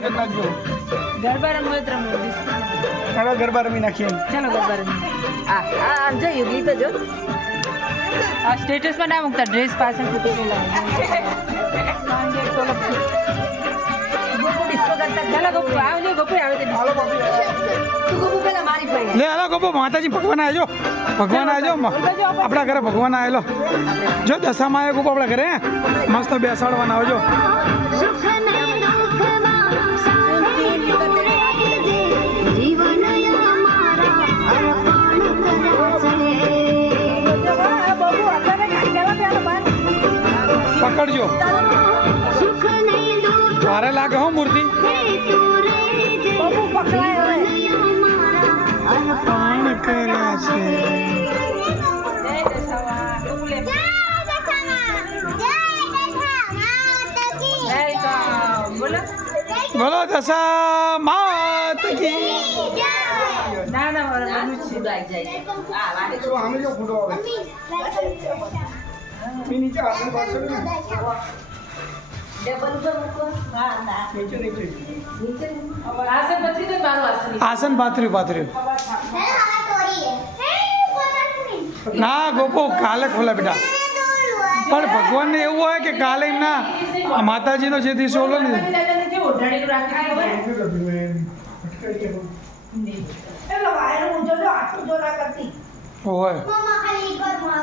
નાખજો ગરબા રમવો તો રમવો. ચાલો ગરબા રમી નાખીએ. ચાલો ગરબા રમવો. આ જો યુગલી તો જો આ સ્ટેટસ પર ના મૂકતા ડ્રેસ પાછળ ફોટો પેલા ચાલો ગપુ આવજો. ગપુ આવે તો હાલો બાપી. તું ગપુ પેલા મારી પાસે લે હાલો ગોપો માતાજી ભગવાન આવજો. ભગવાન આવજો આપણા ઘરે ભગવાન આવેલો જો દશામાં આવ્યો ગોપો આપણા ઘરે મસ્ત બેસાડવાના આવજો. પકડજો ભારે લાગે હો મૂર્તિ. અર્પણ કર્યા છે. બોલો દશા માત કી. ના ના મારા મનુષ્ય જાય આમે જો ફોટો આવે મી નીચે આસન પાછળ ડબલ ઉપર મૂકો. હા ના નીચે નીચે નીચે આસન પથરી તો મારું આસન આસન પાથર્યું ના ગોપો કાલે ખોલા બેટા. પણ ભગવાનને એવું હોય કે કાલે એમના માતાજીનો જે દિવસ ઓલો ને ઓઢાડીનું રાખી હોય